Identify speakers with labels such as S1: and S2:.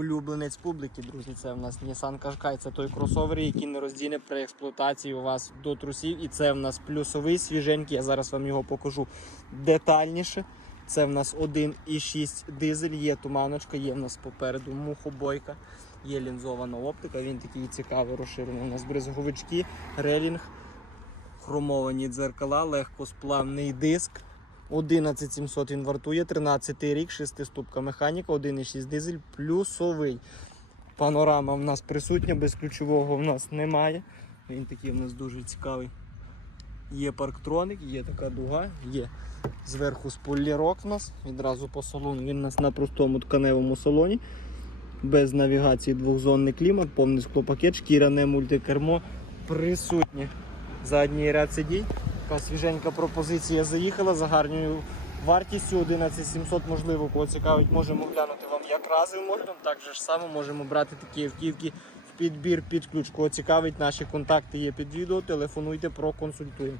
S1: Улюбленець публіки, друзі, це в нас Nissan Qashqai. Це той кросовер, який не роздіне при експлуатації у вас до трусів. І це в нас плюсовий свіженький. Я зараз вам його покажу детальніше. Це в нас 1,6 дизель, є туманочка, є в нас попереду мухобойка, є лінзована оптика. Він такий цікавий, розширений. У нас бризговички, релінг, хромовані дзеркала, легкосплавний диск. 11700 він вартує, 13 рік, 6-ступка механіка, 1,6 дизель, плюсовий. Панорама в нас присутня, без ключового в нас немає. Він такий в нас дуже цікавий. Є парктроник, є така дуга, є зверху спойлерок в нас, відразу по салону. Він у нас на простому тканевому салоні. Без навігації двохзонний клімат, повний склопакет, шкіряне мультикермо присутнє. Задній ряд сидінь. Така свіженька пропозиція заїхала за гарною вартістю 11700, можливо, кого цікавить, можемо глянути вам як і оглядом. Так же ж само можемо брати такі автівки в підбір під ключ. Кого цікавить, наші контакти є під відео. Телефонуйте, проконсультуємо.